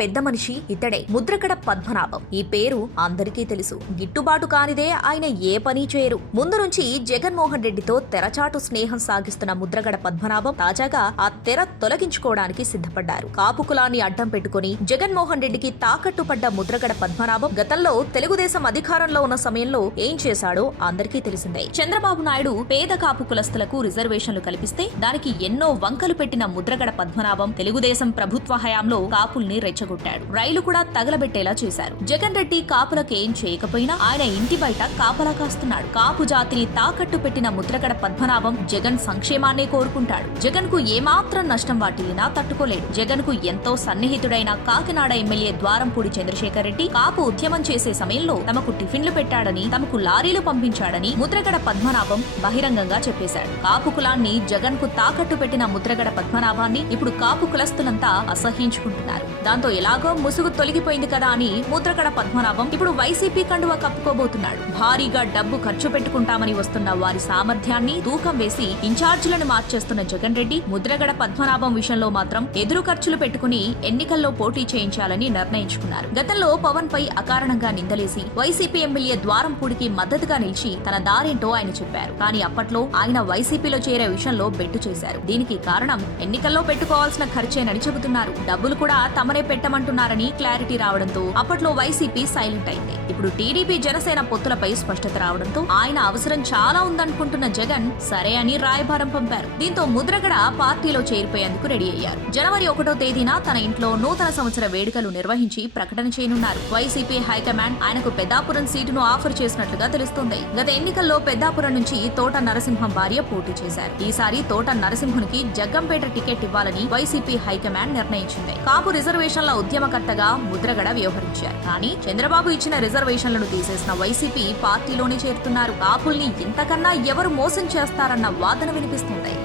పెద్ద మనిషి ఇతడే, ముద్రగడ పద్మనాభం. ఈ పేరు అందరికీ తెలుసు. గిట్టుబాటు కానిదే ఆయన ఏ పని చేయరు. ముందు నుంచి జగన్మోహన్ రెడ్డితో తెరచాటు స్నేహం సాగిస్తున్న ముద్రగడ పద్మనాభం తాజాగా ఆ తెర తొలగించుకోవడానికి సిద్ధపడ్డారు. కాపు కులాన్ని అడ్డం పెట్టుకుని జగన్మోహన్ రెడ్డికి తాకట్టు పడ్డ ముద్రగడ పద్మనాభం గతంలో తెలుగుదేశం అధికారంలో ఉన్న సమయంలో ఏం చేశాడో అందరికీ తెలిసిందే. చంద్రబాబు నాయుడు పేద కాపు కులస్తులకు రిజర్వేషన్లు కల్పిస్తే దానికి ఎన్నో వంకలు పెట్టిన ముద్రగడ పద్మనాభం తెలుగుదేశం ప్రభుత్వ హయాంలో కాపుల్ని రెచ్చగొట్టాడు. రైలు కూడా తగలబెట్టేలా చేశారు. జగన్ రెడ్డి కాపులకేం చేయకపోయినా ఆయన ఇంటి బయట కాపలా కాస్తున్నాడు. కాపు జాతిని తాకట్టు పెట్టిన ముద్రగడ పద్మనాభం జగన్ సంక్షేమాన్నే కోరుకుంటాడు. జగన్ కు ఏమాత్రం నష్టం వాటిల్లినా తట్టుకోలేడు. జగన్ కు ఎంతో సన్నిహితుడైన కాకినాడ ఎమ్మెల్యే ద్వారంపూడి చంద్రశేఖర్ రెడ్డి కాపు ఉద్యమం చేసే సమయంలో తమకు టిఫిన్లు పెట్టాడని, తమకు లారీలు పంపించాడని ముద్రగడ పద్మనాభం బహిరంగంగా చెప్పేశాడు. కాపు కులాన్ని జగన్ కు తాకట్టు పెట్టిన ముద్రగడ పద్మనాభాన్ని ఇప్పుడు కాపు కులస్తులంతా అసహ్యించుకుంటున్నారు. దాంతో ఎలాగో ముసుగు తొలగిపోయింది కదా అని ముద్రగడ పద్మనాభం ఇప్పుడు వైసీపీ కండువా కప్పుకోబోతున్నాడు. భారీగా డబ్బు ఖర్చు పెట్టుకుంటామని వస్తున్న వారి సామర్థ్యాన్ని తూకం వేసి ఇన్ఛార్జీలను మార్చేస్తున్న జగన్ రెడ్డి ముద్రగడ పద్మనాభం విషయంలో మాత్రం ఎదురు ఖర్చులు పెట్టుకుని ఎన్నికల్లో పోటీ చేయించాలని నిర్ణయించుకున్నారు. గతంలో పవన్ పై అకారణంగా నిందలేసి వైసీపీ ఎమ్మెల్యే ద్వారంపూడికి మద్దతుగా నిలిచి తన దారేంటో ఆయన చెప్పారు. కానీ అప్పట్లో ఆయన వైసీపీలో చేరే విషయంలో బెట్టు చేశారు. దీనికి కారణం ఎన్నికల్లో పెట్టుకోవాల్సిన ఖర్చేనని చెబుతున్నారు. డబ్బులు కూడా తమనే పెట్టమంటున్నారని క్లారిటీ రావడంతో అప్పట్లో వైసీపీ సైలెంట్ అయింది. ఇప్పుడు టీడీపీ జనసేన పొత్తులపై స్పష్టత రావడంతో ఆయన అవసరం చాలా ఉందనుకుంటున్న జగన్ సరే అని రాయబారం పంపారు. దీంతో ముద్రగడ పార్టీలో చేరిపోయేందుకు రెడీ అయ్యారు. జనవరి 1వ తేదీన తన ఇంట్లో నూతన సంవత్సర వేడుకలు నిర్వహించి ప్రకటన చేయనున్నారు. వైసీపీ హైకమాండ్ ఆయనకు పెద్దాపురం సీటును ఆఫర్ చేసినట్లుగా తెలుస్తోంది. గత ఎన్నికల్లో పెద్దాపురం నుంచి తోట నరసింహం భార్య పోటీ చేశారు. ఈసారి తోట నరసింహునికి జగ్గంపేట టికెట్ ఇవ్వాలని వైసీపీ హైకమాండ్ నిర్ణయించింది. కాపు రిజర్వేషన్ల ఉద్యమకర్తగా ముద్రగడ వ్యవహరించారు. కానీ చంద్రబాబు ఇచ్చిన రిజర్వేషన్లను తీసేసిన వైసీపీ పార్టీలోనే చేరుతున్నారు. కాపుల్ని ఇంతకన్నా ఎవరు మోసం చేస్తారన్న వాదన వినిపిస్తుంది.